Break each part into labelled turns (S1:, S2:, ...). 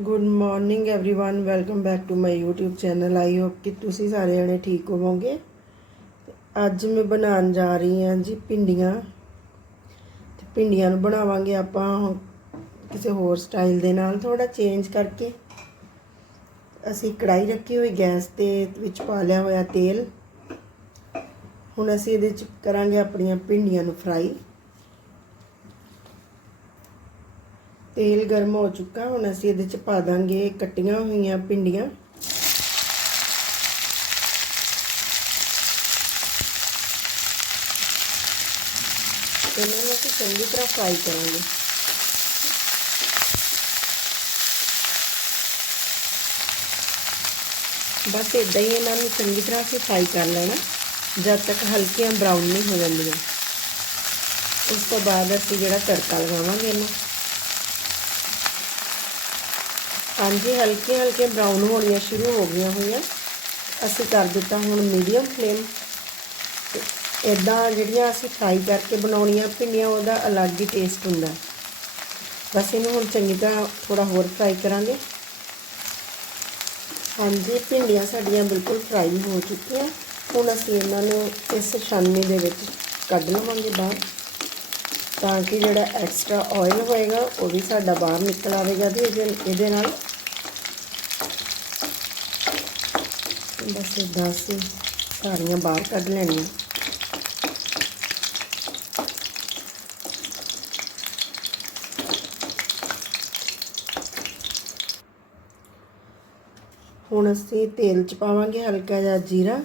S1: good morning everyone welcome back to my YouTube channel I hope ਕਿ ਤੁਸੀਂ ਸਾਰੇ ਜਣੇ ਠੀਕ ਹੋਵੋਗੇ ਤੇ ਅੱਜ ਮੈਂ ਬਣਾਉਣ ਜਾ ਰਹੀ ਹਾਂ ਜੀ ਭਿੰਡੀਆਂ ਤੇ ਭਿੰਡੀਆਂ ਨੂੰ ਬਣਾਵਾਂਗੇ ਆਪਾਂ ਕਿਸੇ ਹੋਰ ਸਟਾਈਲ ਦੇ ਨਾਲ ਥੋੜਾ ਚੇਂਜ ਕਰਕੇ ਅਸੀਂ ਕੜਾਈ ਰੱਖੀ ਹੋਈ ਗੈਸ ਤੇ ਵਿੱਚ ਪਾ ਲਿਆ ਹੋਇਆ ਤੇਲ ਹੁਣ ਅਸੀਂ ਇਹਦੇ ਚ ਕਰਾਂਗੇ ਆਪਣੀਆਂ ਭਿੰਡੀਆਂ ਨੂੰ ਫਰਾਈ ਤੇਲ ਗਰਮ ਹੋ ਚੁੱਕਾ, ਹੁਣ ਅਸੀਂ ਇਹਦੇ ਚ ਪਾ ਦਾਂਗੇ ਕੱਟੀਆਂ ਹੋਈਆਂ ਭਿੰਡੀਆਂ। ਇਹਨਾਂ ਨੂੰ ਅਸੀਂ ਚੰਗੀ ਤਰ੍ਹਾਂ ਫਰਾਈ ਕਰਾਂਗੇ। ਬਸ ਇਦਾਂ ਹੀ ਇਹਨਾਂ ਨੂੰ ਚੰਗੀ ਤਰ੍ਹਾਂ ਅਸੀਂ ਫਰਾਈ ਕਰ ਲੈਣਾ, ਜਦ ਤੱਕ ਹਲਕੀਆਂ ਬਰਾਊਨ ਨਹੀਂ ਹੋ ਜਾਂਦੀਆਂ। ਉਸ ਤੋਂ ਬਾਅਦ ਅਸੀਂ ਜਿਹੜਾ ਤੜਕਾ ਲਗਾਵਾਂਗੇ ਇਹਨੂੰ। ਹਾਂਜੀ ਹਲਕੇ ਹਲਕੇ ਬਰਾਊਨ ਹੋਣੀਆਂ ਸ਼ੁਰੂ ਹੋ ਗਈਆਂ ਹੋਈਆਂ। ਅਸੀਂ ਕਰ ਦਿੱਤਾ ਹੁਣ ਮੀਡੀਅਮ ਫਲੇਮ ਇਦਾਂ ਜਿਹੜੀਆਂ ਅਸੀਂ ਫਰਾਈ ਕਰਕੇ ਬਣਾਉਣੀਆਂ ਭਿੰਡੀਆਂ, ਉਹਦਾ ਅਲੱਗ ਹੀ ਟੇਸਟ ਹੁੰਦਾ। ਬਸ ਇਹਨੂੰ ਹੁਣ ਚੰਗੀ ਤਰ੍ਹਾਂ ਥੋੜਾ ਹੋਰ ਫਰਾਈ ਕਰਾਂਗੇ। ਹਾਂਜੀ, ਭਿੰਡੀਆਂ ਸਾਡੀਆਂ ਬਿਲਕੁਲ ਫਰਾਈ ਹੋ ਚੁੱਕੀਆਂ। ਹੁਣ ਅਸੀਂ ਇਹਨਾਂ ਨੂੰ ਇਸ ਛਾਨਣੀ ਦੇ ਵਿੱਚ ਕੱਢ ਲਵਾਂਗੇ ਬਾਹਰ। ਤਾਂ ਕਿ ਜਿਹੜਾ ਐਕਸਟਰਾ ਆਇਲ ਹੋਏਗਾ, ਉਹ ਵੀ ਸਾਡਾ ਬਾਹਰ ਨਿਕਲ ਆਵੇਗਾ ਤੇ ਇਹਦੇ ਨਾਲ। ਬਸ ਇਦਾਂ ਅਸੀਂ ਸਾਰੀਆਂ ਬਾਹਰ ਕੱਢ ਲੈਣੀਆਂ। ਹੁਣ ਅਸੀਂ ਤੇਲ ਚ ਪਾਵਾਂਗੇ ਹਲਕਾ ਜਿਹਾ ਜੀਰਾ।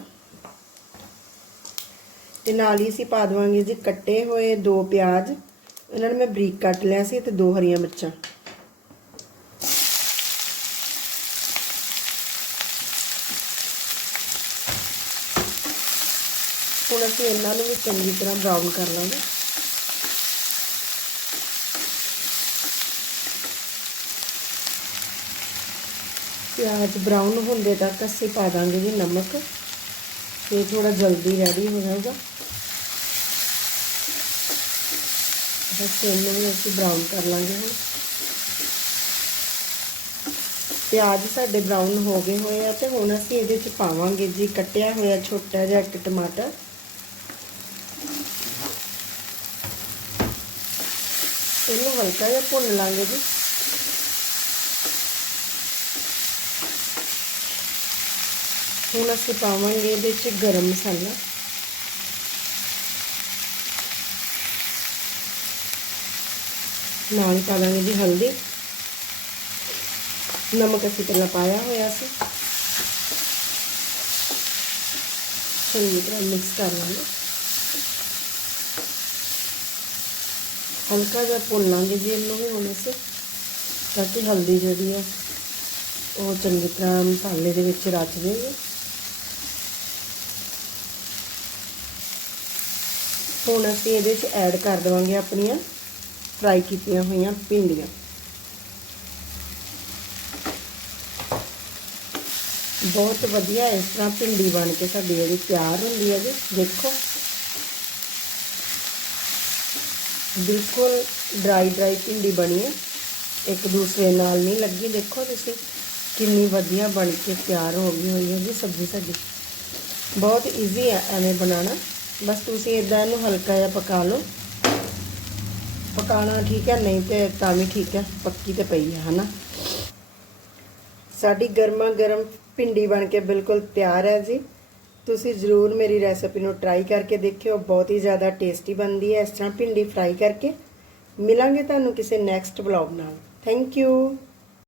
S1: ਤੇ ਨਾਲ ਹੀ ਅਸੀਂ ਪਾ ਦਵਾਂਗੇ ਜੀ ਕੱਟੇ ਹੋਏ ਦੋ ਪਿਆਜ਼। ਇਹਨਾਂ ਨੂੰ ਮੈਂ ਬਰੀਕ ਕੱਟ ਲਿਆ ਸੀ ਤੇ ਦੋ ਹਰੀਆਂ ਮਿਰਚਾਂ। ਹੁਣ ਅਸੀਂ ਇਹਨਾਂ ਨੂੰ ਵੀ ਚੰਗੀ ਤਰ੍ਹਾਂ ਬਰਾਊਨ ਕਰ ਲਾਂਗੇ। ਪਿਆਜ਼ ਬਰਾਊਨ ਹੁੰਦੇ ਤੱਕ ਅਸੀਂ ਪਾ ਦਾਂਗੇ ਜੀ ਨਮਕ। ਤੇ ਥੋੜਾ ਜਲਦੀ ਰੈਡੀ ਹੋ ਜਾਊਗਾ। ਬਸ ਇਹਨੂੰ ਵੀ ਅਸੀਂ ਬਰਾਊਨ ਕਰ ਲਾਂਗੇ ਹੁਣ। ਪਿਆਜ਼ ਸਾਡੇ ਬਰਾਊਨ ਹੋ ਗਏ ਹੋਏ ਆ ਤੇ ਹੁਣ ਅਸੀਂ ਇਹਦੇ ਚ ਪਾਵਾਂਗੇ ਜੀ ਕੱਟਿਆ ਹੋਇਆ ਛੋਟਾ ਜਿਹਾ ਇੱਕ ਟਮਾਟਰ। ਇਹਨੂੰ ਹਲਕਾ ਜਿਹਾ ਭੁੰਨ ਲਾਂਗੇ ਜੀ। ਹੁਣ ਅਸੀਂ ਪਾਵਾਂਗੇ ਇਹਦੇ ਚ ਗਰਮ ਮਸਾਲਾ। ਨਾਲ ਪਾ ਦਾਂਗੇ ਜੀ ਹਲਦੀ। ਨਮਕ ਅਸੀਂ ਪਹਿਲਾਂ ਪਾਇਆ ਹੋਇਆ ਸੀ। ਚੰਗੀ ਤਰ੍ਹਾਂ ਮਿਕਸ ਕਰ ਲਾਂਗੇ। ਹਲਕਾ ਜਿਹਾ ਭੁੰਨ ਲਾਂਗੇ ਜੀ ਇਹਨੂੰ ਵੀ ਹੁਣ ਅਸੀਂ, ਤਾਂ ਕਿ ਹਲਦੀ ਜਿਹੜੀ ਹੈ ਉਹ ਚੰਗੀ ਤਰ੍ਹਾਂ ਮਸਾਲੇ ਦੇ ਵਿੱਚ ਰਚ ਜਾਏਗੀ ਹੁਣ ਅਸੀਂ ਇਹਦੇ 'ਚ ਐਡ ਕਰ ਦਵਾਂਗੇ ਆਪਣੀਆਂ ਫਰਾਈ ਕੀਤੀਆਂ ਹੋਈਆਂ ਭਿੰਡੀਆਂ। ਬਹੁਤ ਵਧੀਆ ਇਸ ਤਰ੍ਹਾਂ ਭਿੰਡੀ ਬਣ ਕੇ ਸਾਡੀ ਜਿਹੜੀ ਤਿਆਰ ਹੁੰਦੀ ਹੈ ਜੀ, ਦੇਖੋ। ਬਿਲਕੁਲ ਡਰਾਈ ਡਰਾਈ ਭਿੰਡੀ ਬਣੀ ਹੈ। ਇੱਕ ਦੂਸਰੇ ਨਾਲ ਨਹੀਂ ਲੱਗੀ, ਦੇਖੋ ਤੁਸੀਂ ਕਿੰਨੀ ਵਧੀਆ ਬਣ ਕੇ ਤਿਆਰ ਹੋ ਗਈ ਹੋਈ ਹੈ ਜੀ ਸਬਜ਼ੀ ਸਾਡੀ। ਬਹੁਤ ਈਜ਼ੀ ਹੈ ਐਵੇਂ ਬਣਾਉਣਾ। ਬਸ ਤੁਸੀਂ ਇਦਾਂ ਇਹਨੂੰ ਹਲਕਾ ਜਿਹਾ ਪਕਾ ਲਓ। ਪਕਾਣਾ ਠੀਕ ਹੈ, ਨਹੀਂ ਤੇ ਤਾਂ ਵੀ ਠੀਕ ਹੈ, ਪੱਕੀ ਤੇ ਪਈ ਹੈ, ਹਨਾ? ਸਾਡੀ ਗਰਮਾ ਗਰਮ ਭਿੰਡੀ ਬਣ ਕੇ ਬਿਲਕੁਲ ਤਿਆਰ ਹੈ ਜੀ। ਤੁਸੀਂ ਜ਼ਰੂਰ ਮੇਰੀ ਰੈਸਪੀ ਨੂੰ ਟਰਾਈ ਕਰਕੇ ਦੇਖਿਓ, ਬਹੁਤ ਹੀ ਜ਼ਿਆਦਾ ਟੇਸਟੀ ਬਣਦੀ ਹੈ ਇਸ ਤਰ੍ਹਾਂ ਭਿੰਡੀ ਫਰਾਈ ਕਰਕੇ। ਮਿਲਾਂਗੇ ਤੁਹਾਨੂੰ ਕਿਸੇ ਨੈਕਸਟ ਵਲੌਗ ਨਾਲ। Thank you